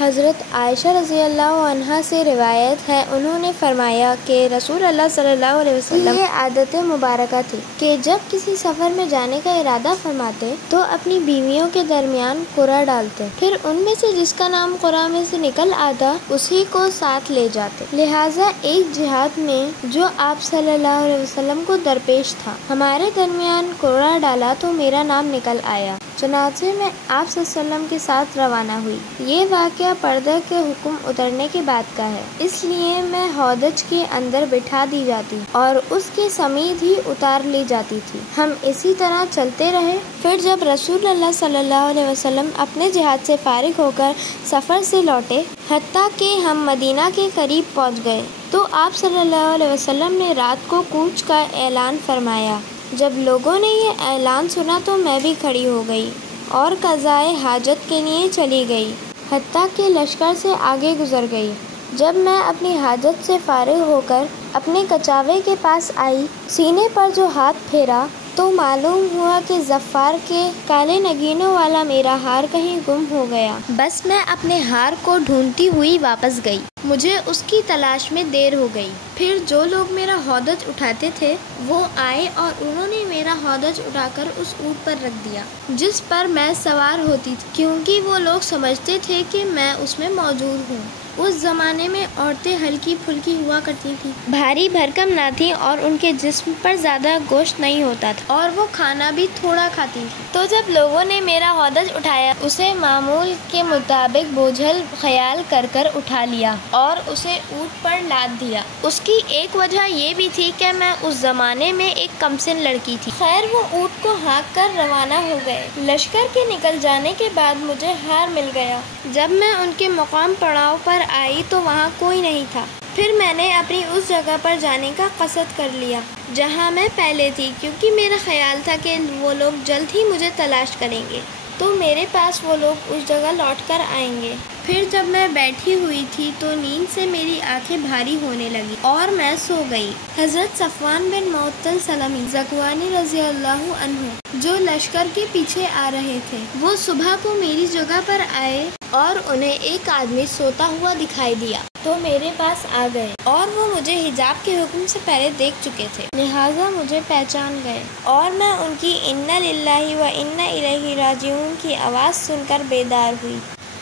حضرت عائشہ رضی اللہ عنہا سے روایت ہے، انہوں نے فرمایا کہ رسول اللہ صلی اللہ علیہ وسلم یہ عادت مبارکہ تھی کہ جب کسی سفر میں جانے کا ارادہ فرماتے تو اپنی بیویوں کے درمیان قرعہ ڈالتے، پھر ان میں سے جس کا نام قرعہ میں سے نکل آتا اسی کو ساتھ لے جاتے۔ لہٰذا ایک جہاد میں جو آپ صلی اللہ علیہ وسلم کو درپیش تھا، ہمارے درمیان قرعہ ڈالا تو میرا نام نکل آیا، چنانچہ میں آپ صلی اللہ علیہ وسلم کے ساتھ روانہ ہوئی۔ یہ واقعہ پردہ کے حکم اترنے کے بعد کا ہے، اس لیے میں ہودج کے اندر بٹھا دی جاتی اور اس کے سمیت ہی اتار لی جاتی تھی۔ ہم اسی طرح چلتے رہے، پھر جب رسول اللہ صلی اللہ علیہ وسلم اپنے جہاد سے فارغ ہو کر سفر سے لوٹے، حتیٰ کہ ہم مدینہ کے قریب پہنچ گئے تو آپ صلی اللہ علیہ وسلم نے رات کو کوچ کا اعلان فرمایا۔ جب لوگوں نے یہ اعلان سنا تو میں بھی کھڑی ہو گئی اور قضائے حاجت کے لیے چلی گئی، حتیٰ کہ لشکر سے آگے گزر گئی۔ جب میں اپنی حاجت سے فارغ ہو کر اپنے کچاوے کے پاس آئی، سینے پر جو ہاتھ پھیرا تو معلوم ہوا کہ ظفار کے کالے نگینوں والا میرا ہار کہیں گم ہو گیا۔ بس میں اپنے ہار کو ڈھونڈتی ہوئی واپس گئی، مجھے اس کی تلاش میں دیر ہو گئی۔ پھر جو لوگ میرا ہودج اٹھاتے تھے وہ آئے اور انہوں نے میرا ہودج اٹھا کر اس اونٹ پر رکھ دیا جس پر میں سوار ہوتی تھی، کیونکہ وہ لوگ سمجھتے تھے کہ میں اس میں موجود ہوں۔ اس زمانے میں عورتیں ہلکی پھلکی ہوا کرتی تھیں، بھاری بھرکم نہ تھیں اور ان کے جسم پر زیادہ گوشت نہیں ہوتا تھا اور وہ کھانا بھی تھوڑا کھاتی تھیں۔ تو جب لوگوں نے میرا ہودج اٹھایا، اسے معمول کے مطابق بوجھل خیال کر کر اٹھا لیا اور اسے اونٹ پر لاد دیا۔ اس کی ایک وجہ یہ بھی تھی کہ میں اس زمانے میں ایک کمسن لڑکی تھی۔ خیر وہ اونٹ کو ہانک کر روانہ ہو گئے۔ لشکر کے نکل جانے کے بعد مجھے ہار مل گیا۔ جب میں ان کے مقام پڑاؤ پر آئی تو وہاں کوئی نہیں تھا۔ پھر میں نے اپنی اس جگہ پر جانے کا قصد کر لیا جہاں میں پہلے تھی، کیونکہ میرا خیال تھا کہ وہ لوگ جلد ہی مجھے تلاش کریں گے تو میرے پاس وہ لوگ اس جگہ لوٹ کر آئیں گے۔ پھر جب میں بیٹھی ہوئی تھی تو نیند سے میری آنکھیں بھاری ہونے لگی اور میں سو گئی۔ حضرت صفوان بن معطل سلمی زکوانی رضی اللہ عنہ جو لشکر کے پیچھے آ رہے تھے، وہ صبح کو میری جگہ پر آئے اور انہیں ایک آدمی سوتا ہوا دکھائی دیا تو میرے پاس آ گئے اور وہ مجھے حجاب کے حکم سے پہلے دیکھ چکے تھے، لہٰذا مجھے پہچان گئے اور میں ان کی انا للہ و انا الیہ راجعون کی آواز سن کر بیدار ہوئی۔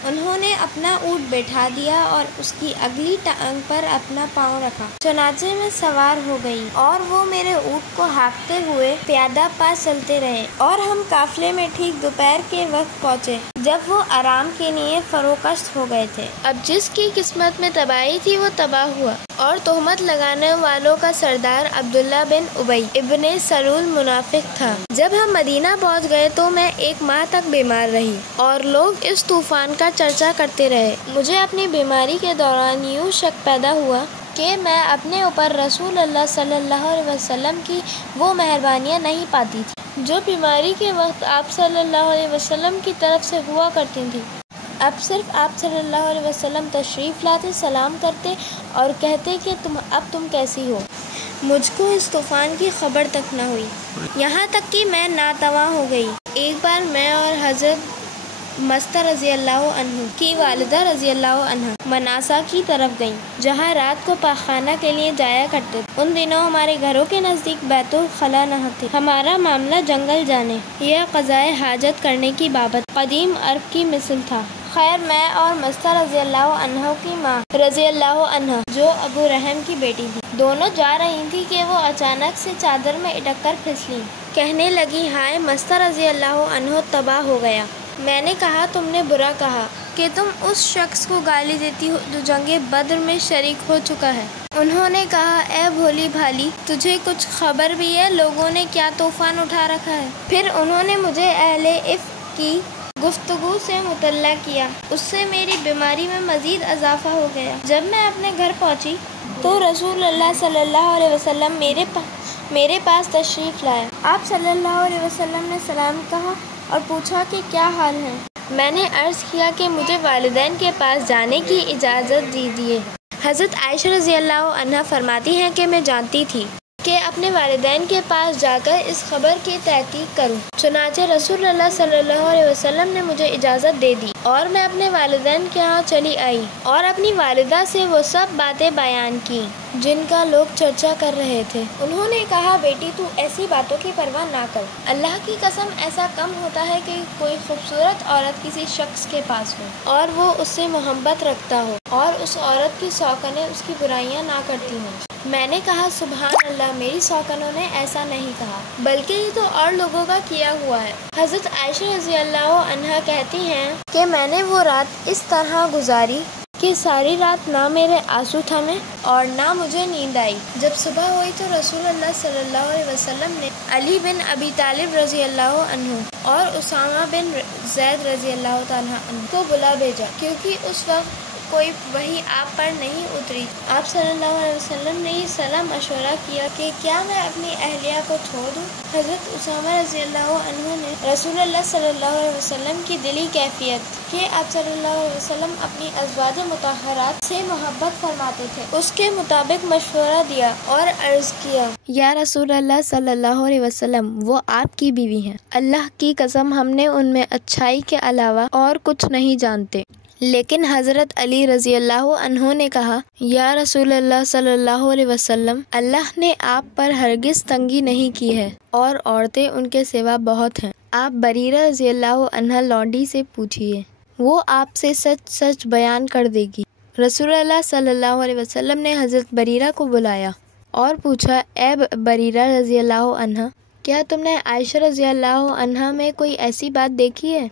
انہوں نے اپنا اونٹ بٹھا دیا اور اس کی اگلی ٹانگ پر اپنا پاؤں رکھا، چنانچہ میں سوار ہو گئی اور وہ میرے اونٹ کو ہانکتے ہوئے پیادہ پاس چلتے رہے اور ہم قافلے میں ٹھیک دوپہر کے وقت پہنچے جب وہ آرام کے لیے فروکشت ہو گئے تھے۔ اب جس کی قسمت میں تباہی تھی وہ تباہ ہوا اور تہمت لگانے والوں کا سردار عبداللہ بن ابی ابن سلول منافق تھا۔ جب ہم مدینہ پہنچ گئے تو میں 1 ماہ تک بیمار رہی اور لوگ اس طوفان کا چرچا کرتے رہے۔ مجھے اپنی بیماری کے دوران یوں شک پیدا ہوا کہ میں اپنے اوپر رسول اللہ صلی اللہ علیہ وسلم کی وہ مہربانیاں نہیں پاتی تھی جو بیماری کے وقت آپ صلی اللہ علیہ وسلم کی طرف سے ہوا کرتی تھی۔ اب صرف آپ صلی اللہ علیہ وسلم تشریف لاتے، سلام کرتے اور کہتے کہ اب تم کیسی ہو۔ مجھ کو اس طوفان کی خبر تک نہ ہوئی، یہاں تک کہ میں ناتواں ہو گئی۔ ایک بار میں اور حضرت مستہ رضی اللہ عنہ کی والدہ رضی اللہ عنہ مناسا کی طرف گئیں، جہاں رات کو پاخانہ کے لیے جایا کرتے تھے۔ ان دنوں ہمارے گھروں کے نزدیک بیت الخلا نہ تھے۔ ہمارا معاملہ جنگل جانے یا قضائے حاجت کرنے کی بابت قدیم عرب کی مثل تھا۔ خیر میں اور مستہ رضی اللہ عنہ کی ماں رضی اللہ عنہ جو ابو رحم کی بیٹی تھی، دونوں جا رہی تھی کہ وہ اچانک سے چادر میں اٹک کر پھسلیں۔ کہنے لگی، ہائے مستہ رضی اللہ عنہ تباہ ہو گیا۔ میں نے کہا، تم نے برا کہا کہ تم اس شخص کو گالی دیتی ہو جو جنگ بدر میں شریک ہو چکا ہے۔ انہوں نے کہا، اے بھولی بھالی، تجھے کچھ خبر بھی ہے لوگوں نے کیا طوفان اٹھا رکھا ہے؟ پھر انہوں نے مجھے اہل افک کی گفتگو سے مطلع کیا، اس سے میری بیماری میں مزید اضافہ ہو گیا۔ جب میں اپنے گھر پہنچی تو رسول اللہ صلی اللہ علیہ وسلم میرے پاس تشریف لائے۔ آپ صلی اللہ علیہ وسلم نے سلام کہا اور پوچھا کہ کیا حال ہے؟ میں نے عرض کیا کہ مجھے والدین کے پاس جانے کی اجازت دیجیے۔ حضرت عائشہ رضی اللہ عنہا فرماتی ہیں کہ میں جانتی تھی کہ اپنے والدین کے پاس جا کر اس خبر کی تحقیق کروں، چنانچہ رسول اللہ صلی اللہ علیہ وسلم نے مجھے اجازت دے دی۔ اور میں اپنے والدین کے ہاں چلی آئی اور اپنی والدہ سے وہ سب باتیں بیان کی جن کا لوگ چرچا کر رہے تھے۔ انہوں نے کہا، بیٹی تو ایسی باتوں کی پرواہ نہ کر، اللہ کی قسم ایسا کم ہوتا ہے کہ کوئی خوبصورت عورت کسی شخص کے پاس ہو اور وہ اس سے محبت رکھتا ہو اور اس عورت کی سوکنیں اس کی برائیاں نہ کرتی ہوں۔ میں نے کہا، سبحان اللہ، میری سوکنوں نے ایسا نہیں کہا، بلکہ یہ تو اور لوگوں کا کیا ہوا ہے۔ حضرت عائشہ رضی اللہ عنہا کہتی ہیں کہ میں نے وہ رات اس طرح گزاری کہ ساری رات نہ میرے آنسو تھمے اور نہ مجھے نیند آئی۔ جب صبح ہوئی تو رسول اللہ صلی اللہ علیہ وسلم نے علی بن ابی طالب رضی اللہ عنہ اور اسامہ بن زید رضی اللہ تعالیٰ عنہ کو بلا بھیجا، کیونکہ اس وقت کوئی وحی آپ پر نہیں اتری۔ آپ صلی اللہ علیہ وسلم نے یہ صلاح مشورہ کیا کہ کیا میں اپنی اہلیہ کو چھوڑ دوں؟ حضرت اسامہ رضی اللہ عنہ نے رسول اللہ صلی اللہ علیہ وسلم کی دلی کیفیت کہ آپ صلی اللہ علیہ وسلم اپنی ازواج مطہرات سے محبت فرماتے تھے، اس کے مطابق مشورہ دیا اور عرض کیا، یا رسول اللہ صلی اللہ علیہ وسلم، وہ آپ کی بیوی ہیں، اللہ کی قسم ہم نے ان میں اچھائی کے علاوہ اور کچھ نہیں جانتے۔ لیکن حضرت علی رضی اللہ عنہ نے کہا، یا رسول اللہ صلی اللہ علیہ وسلم، اللہ نے آپ پر ہرگز تنگی نہیں کی ہے اور عورتیں ان کے سوا بہت ہیں۔ آپ بریرہ رضی اللہ عنہ لونڈی سے پوچھئے، وہ آپ سے سچ سچ بیان کر دے گی۔ رسول اللہ صلی اللہ علیہ وسلم نے حضرت بریرہ کو بلایا اور پوچھا، اے بریرہ رضی اللہ عنہ، کیا تم نے عائشہ رضی اللہ عنہ میں کوئی ایسی بات دیکھی ہے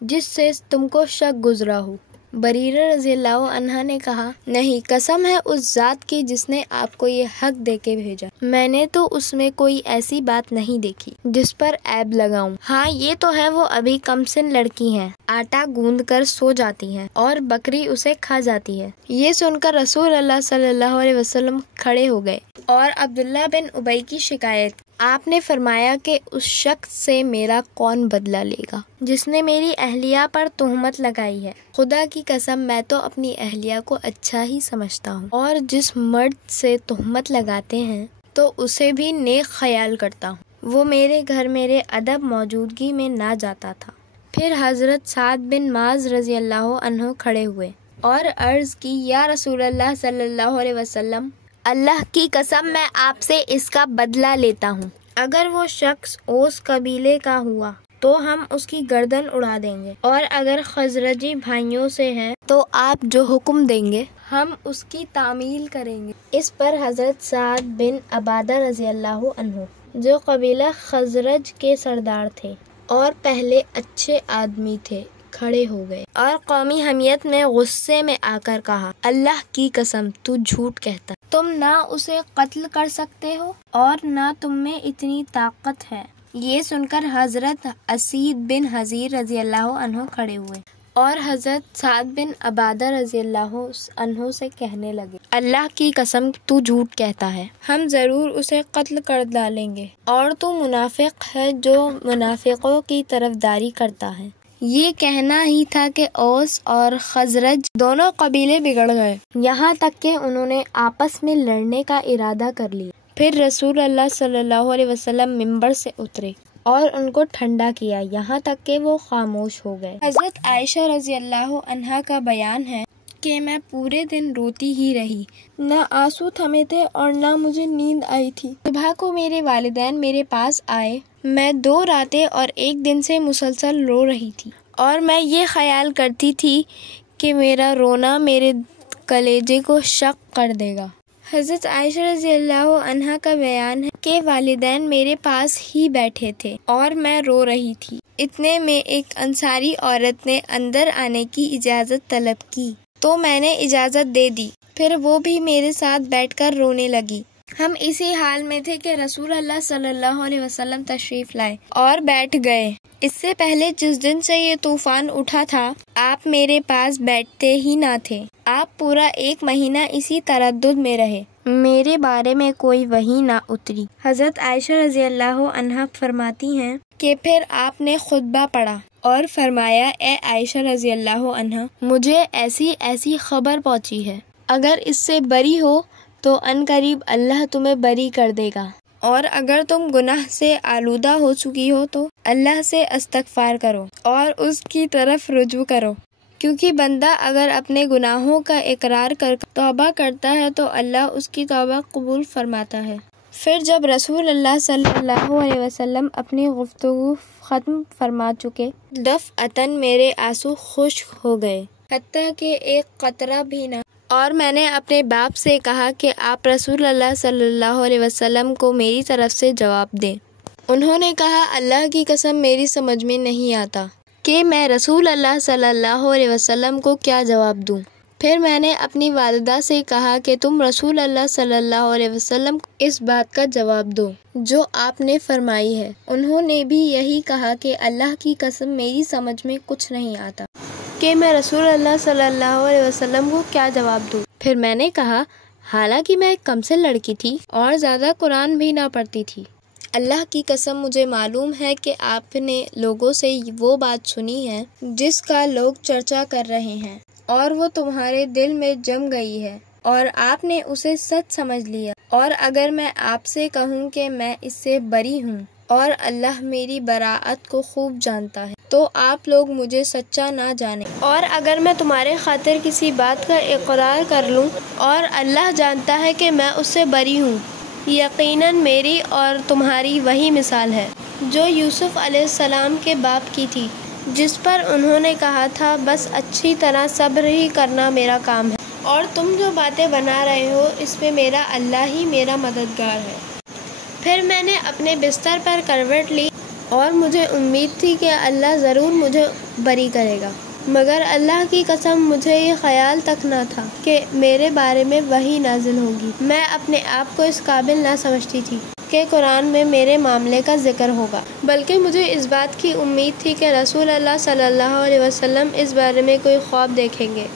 جس سے تم کو شک گزرا ہو؟ بریرہ رضی اللہ عنہ نے کہا، نہیں، قسم ہے اس ذات کی جس نے آپ کو یہ حق دے کے بھیجا، میں نے تو اس میں کوئی ایسی بات نہیں دیکھی جس پر عیب لگاؤں۔ ہاں، یہ تو ہے، وہ ابھی کم سن لڑکی ہیں، آٹا گوندھ کر سو جاتی ہیں اور بکری اسے کھا جاتی ہے۔ یہ سن کر رسول اللہ صلی اللہ علیہ وسلم کھڑے ہو گئے اور عبداللہ بن ابی کی شکایت۔ آپ نے فرمایا کہ اس شخص سے میرا کون بدلہ لے گا جس نے میری اہلیہ پر تہمت لگائی ہے؟ خدا کی قسم، میں تو اپنی اہلیہ کو اچھا ہی سمجھتا ہوں اور جس مرد سے تہمت لگاتے ہیں تو اسے بھی نیک خیال کرتا ہوں۔ وہ میرے گھر میرے ادب موجودگی میں نہ جاتا تھا۔ پھر حضرت سعد بن معاذ رضی اللہ عنہ کھڑے ہوئے اور عرض کی، یا رسول اللہ صلی اللہ علیہ وسلم، اللہ کی قسم میں آپ سے اس کا بدلہ لیتا ہوں۔ اگر وہ شخص اوس قبیلے کا ہوا تو ہم اس کی گردن اڑا دیں گے، اور اگر خزرجی بھائیوں سے ہے تو آپ جو حکم دیں گے ہم اس کی تعمیل کریں گے۔ اس پر حضرت سعد بن عبادہ رضی اللہ عنہ، جو قبیلہ خزرج کے سردار تھے اور پہلے اچھے آدمی تھے، کھڑے ہو گئے اور قومی حمیت میں غصے میں آ کر کہا، اللہ کی قسم، تو جھوٹ کہتا، تم نہ اسے قتل کر سکتے ہو اور نہ تم میں اتنی طاقت ہے۔ یہ سن کر حضرت اسید بن حضیر رضی اللہ عنہ کھڑے ہوئے اور حضرت سعد بن عبادہ رضی اللہ عنہ سے کہنے لگے، اللہ کی قسم، تو جھوٹ کہتا ہے، ہم ضرور اسے قتل کر ڈالیں گے، اور تو منافق ہے جو منافقوں کی طرفداری کرتا ہے۔ یہ کہنا ہی تھا کہ اوس اور خزرج دونوں قبیلے بگڑ گئے، یہاں تک کہ انہوں نے آپس میں لڑنے کا ارادہ کر لیا۔ پھر رسول اللہ صلی اللہ علیہ وسلم ممبر سے اترے اور ان کو ٹھنڈا کیا یہاں تک کہ وہ خاموش ہو گئے۔ حضرت عائشہ رضی اللہ عنہا کا بیان ہے کہ میں پورے دن روتی ہی رہی، نہ آنسو تھمے تھے اور نہ مجھے نیند آئی تھی۔ صبح کو میرے والدین میرے پاس آئے، میں 2 راتیں اور 1 دن سے مسلسل رو رہی تھی اور میں یہ خیال کرتی تھی کہ میرا رونا میرے کلیجے کو شق کر دے گا۔ حضرت عائشہ رضی اللہ عنہا کا بیان ہے کہ والدین میرے پاس ہی بیٹھے تھے اور میں رو رہی تھی، اتنے میں ایک انصاری عورت نے اندر آنے کی اجازت طلب کی تو میں نے اجازت دے دی، پھر وہ بھی میرے ساتھ بیٹھ کر رونے لگی۔ ہم اسی حال میں تھے کہ رسول اللہ صلی اللہ علیہ وسلم تشریف لائے اور بیٹھ گئے۔ اس سے پہلے جس دن سے یہ طوفان اٹھا تھا، آپ میرے پاس بیٹھتے ہی نہ تھے۔ آپ پورا 1 مہینہ اسی تردد میں رہے، میرے بارے میں کوئی وحی نہ اتری۔ حضرت عائشہ رضی اللہ عنہا فرماتی ہیں کہ پھر آپ نے خطبہ پڑھا اور فرمایا، اے عائشہ رضی اللہ عنہا، مجھے ایسی ایسی خبر پہنچی ہے، اگر اس سے بری ہو تو ان قریب اللہ تمہیں بری کر دے گا، اور اگر تم گناہ سے آلودہ ہو چکی ہو تو اللہ سے استغفار کرو اور اس کی طرف رجوع کرو، کیونکہ بندہ اگر اپنے گناہوں کا اقرار کر توبہ کرتا ہے تو اللہ اس کی توبہ قبول فرماتا ہے۔ پھر جب رسول اللہ صلی اللہ علیہ وسلم اپنی گفتگو ختم فرما چکے، دفعتاً میرے آنسو خشک ہو گئے، حتیٰ کہ ایک قطرہ بھی نہ، اور میں نے اپنے باپ سے کہا کہ آپ رسول اللہ صلی اللہ علیہ وسلم کو میری طرف سے جواب دیں۔ انہوں نے کہا، اللہ کی قسم میری سمجھ میں نہیں آتا کہ میں رسول اللہ صلی اللہ علیہ وسلم کو کیا جواب دوں۔ پھر میں نے اپنی والدہ سے کہا کہ تم رسول اللہ صلی اللہ علیہ وسلم کو اس بات کا جواب دو جو آپ نے فرمائی ہے۔ انہوں نے بھی یہی کہا کہ اللہ کی قسم میری سمجھ میں کچھ نہیں آتا کہ میں رسول اللہ صلی اللہ علیہ وسلم کو کیا جواب دوں۔ پھر میں نے کہا، حالانکہ میں ایک کمسن لڑکی تھی اور زیادہ قرآن بھی نہ پڑھتی تھی، اللہ کی قسم مجھے معلوم ہے کہ آپ نے لوگوں سے وہ بات سنی ہے جس کا لوگ چرچا کر رہے ہیں، اور وہ تمہارے دل میں جم گئی ہے اور آپ نے اسے سچ سمجھ لیا۔ اور اگر میں آپ سے کہوں کہ میں اس سے بری ہوں اور اللہ میری براءت کو خوب جانتا ہے، تو آپ لوگ مجھے سچا نہ جانیں، اور اگر میں تمہارے خاطر کسی بات کا اقرار کر لوں اور اللہ جانتا ہے کہ میں اس سے بری ہوں، یقیناً میری اور تمہاری وہی مثال ہے جو یوسف علیہ السلام کے باپ کی تھی، جس پر انہوں نے کہا تھا بس اچھی طرح صبر ہی کرنا میرا کام ہے، اور تم جو باتیں بنا رہے ہو اس میں میرا اللہ ہی میرا مددگار ہے۔ پھر میں نے اپنے بستر پر کروٹ لی اور مجھے امید تھی کہ اللہ ضرور مجھے بری کرے گا، مگر اللہ کی قسم مجھے یہ خیال تک نہ تھا کہ میرے بارے میں وحی نازل ہوگی۔ میں اپنے آپ کو اس قابل نہ سمجھتی تھی کہ قرآن میں میرے معاملے کا ذکر ہوگا، بلکہ مجھے اس بات کی امید تھی کہ رسول اللہ صلی اللہ علیہ وسلم اس بارے میں کوئی خواب دیکھیں گے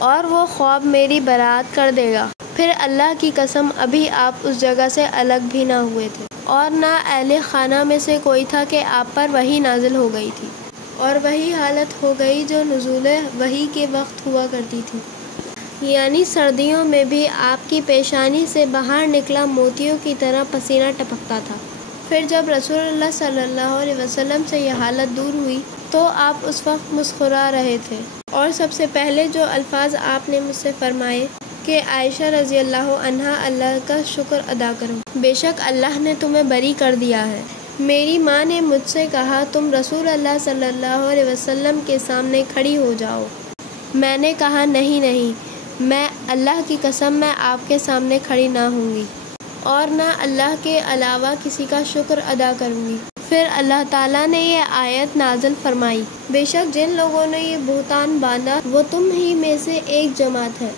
اور وہ خواب میری برات کر دے گا۔ پھر اللہ کی قسم ابھی آپ اس جگہ سے الگ بھی نہ ہوئے تھے اور نہ اہل خانہ میں سے کوئی تھا کہ آپ پر وحی نازل ہو گئی تھی، اور وہی حالت ہو گئی جو نزول وحی کے وقت ہوا کرتی تھی، یعنی سردیوں میں بھی آپ کی پیشانی سے باہر نکلا موتیوں کی طرح پسینہ ٹپکتا تھا۔ پھر جب رسول اللہ صلی اللہ علیہ وسلم سے یہ حالت دور ہوئی تو آپ اس وقت مسکرا رہے تھے، اور سب سے پہلے جو الفاظ آپ نے مجھ سے فرمائے کہ عائشہ رضی اللہ عنہا اللہ کا شکر ادا کرو، بے شک اللہ نے تمہیں بری کر دیا ہے۔ میری ماں نے مجھ سے کہا، تم رسول اللہ صلی اللہ علیہ وسلم کے سامنے کھڑی ہو جاؤ۔ میں نے کہا، نہیں، میں اللہ کی قسم میں آپ کے سامنے کھڑی نہ ہوں گی اور نہ اللہ کے علاوہ کسی کا شکر ادا کروں گی۔ پھر اللہ تعالیٰ نے یہ آیت نازل فرمائی، بے شک جن لوگوں نے یہ بہتان باندھا وہ تم ہی میں سے ایک جماعت ہے،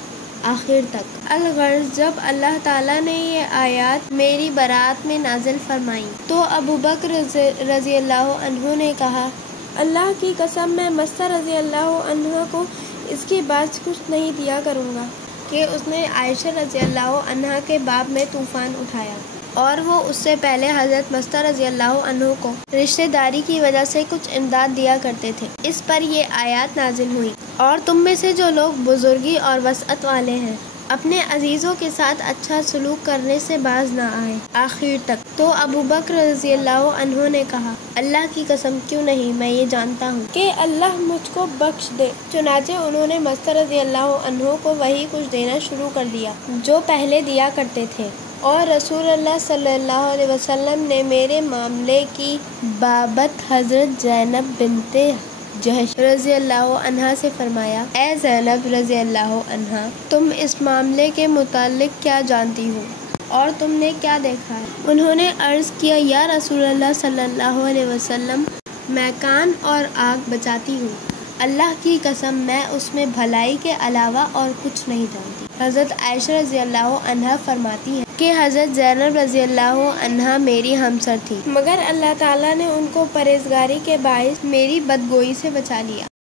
آخر تک۔ الغرض جب اللہ تعالیٰ نے یہ آیات میری برات میں نازل فرمائی تو ابو بکر رضی اللہ عنہ نے کہا، اللہ کی قسم میں مستہ رضی اللہ عنہ کو اس کے بعد کچھ نہیں دیا کروں گا کہ اس نے عائشہ رضی اللہ عنہ کے باب میں طوفان اٹھایا، اور وہ اس سے پہلے حضرت مستہ رضی اللہ عنہ کو رشتہ داری کی وجہ سے کچھ امداد دیا کرتے تھے۔ اس پر یہ آیات نازل ہوئی، اور تم میں سے جو لوگ بزرگی اور وسعت والے ہیں اپنے عزیزوں کے ساتھ اچھا سلوک کرنے سے باز نہ آئے، آخر تک۔ تو ابو بکر رضی اللہ عنہ نے کہا، اللہ کی قسم کیوں نہیں، میں یہ جانتا ہوں کہ اللہ مجھ کو بخش دے۔ چنانچہ انہوں نے مستہ رضی اللہ عنہ کو وہی کچھ دینا شروع کر دیا جو پہلے دیا کرتے تھے، اور رسول اللہ صلی اللہ علیہ وسلم نے میرے معاملے کی بابت حضرت زینب بنت جحش رضی اللہ عنہا سے فرمایا، اے زینب رضی اللہ عنہا، تم اس معاملے کے متعلق کیا جانتی ہو اور تم نے کیا دیکھا ہے؟ انہوں نے عرض کیا، یا رسول اللہ صلی اللہ علیہ وسلم، میں کان اور آنکھ بچاتی ہوں، اللہ کی قسم میں اس میں بھلائی کے علاوہ اور کچھ نہیں جانتی۔ حضرت عائشہ رضی اللہ عنہا فرماتی ہیں کہ حضرت زینب رضی اللہ عنہا میری ہمسر تھی، مگر اللہ تعالیٰ نے ان کو پرہیزگاری کے باعث میری بدگوئی سے بچا لیا۔